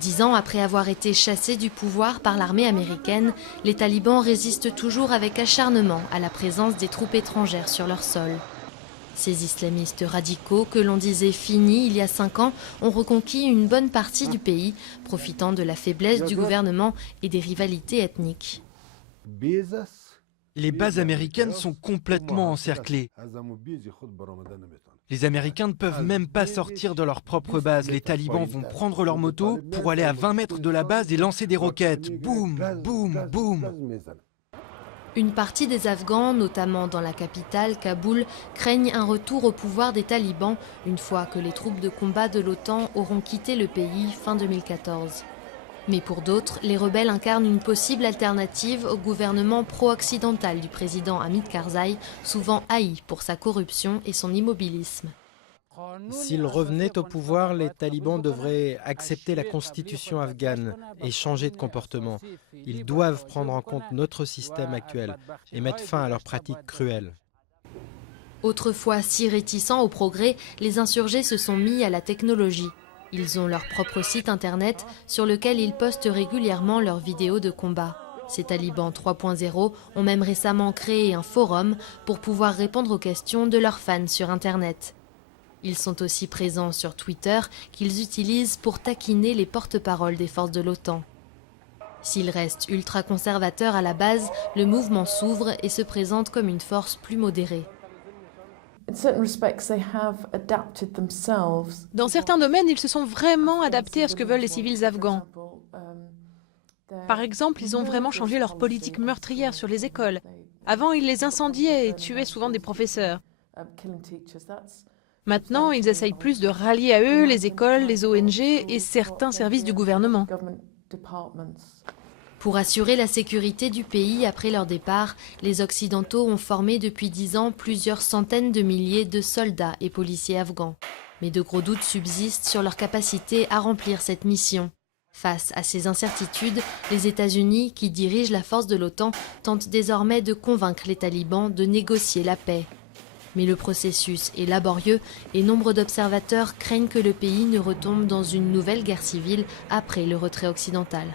10 ans après avoir été chassés du pouvoir par l'armée américaine, les talibans résistent toujours avec acharnement à la présence des troupes étrangères sur leur sol. Ces islamistes radicaux, que l'on disait finis il y a 5 ans, ont reconquis une bonne partie du pays, profitant de la faiblesse du gouvernement et des rivalités ethniques. Les bases américaines sont complètement encerclées. Les Américains ne peuvent même pas sortir de leur propre base. Les talibans vont prendre leur moto pour aller à 20 mètres de la base et lancer des roquettes. Boum, boum, boum. Une partie des Afghans, notamment dans la capitale, Kaboul, craignent un retour au pouvoir des talibans une fois que les troupes de combat de l'OTAN auront quitté le pays fin 2014. Mais pour d'autres, les rebelles incarnent une possible alternative au gouvernement pro-occidental du président Hamid Karzai, souvent haï pour sa corruption et son immobilisme. S'ils revenaient au pouvoir, les talibans devraient accepter la constitution afghane et changer de comportement. Ils doivent prendre en compte notre système actuel et mettre fin à leurs pratiques cruelles. Autrefois si réticents au progrès, les insurgés se sont mis à la technologie. Ils ont leur propre site internet sur lequel ils postent régulièrement leurs vidéos de combat. Ces talibans 3.0 ont même récemment créé un forum pour pouvoir répondre aux questions de leurs fans sur internet. Ils sont aussi présents sur Twitter qu'ils utilisent pour taquiner les porte-paroles des forces de l'OTAN. S'ils restent ultra-conservateurs à la base, le mouvement s'ouvre et se présente comme une force plus modérée. Dans certains domaines, ils se sont vraiment adaptés à ce que veulent les civils afghans. Par exemple, ils ont vraiment changé leur politique meurtrière sur les écoles. Avant, ils les incendiaient et tuaient souvent des professeurs. Maintenant, ils essayent plus de rallier à eux les écoles, les ONG et certains services du gouvernement. Pour assurer la sécurité du pays après leur départ, les Occidentaux ont formé depuis 10 ans plusieurs centaines de milliers de soldats et policiers afghans. Mais de gros doutes subsistent sur leur capacité à remplir cette mission. Face à ces incertitudes, les États-Unis, qui dirigent la force de l'OTAN, tentent désormais de convaincre les talibans de négocier la paix. Mais le processus est laborieux et nombre d'observateurs craignent que le pays ne retombe dans une nouvelle guerre civile après le retrait occidental.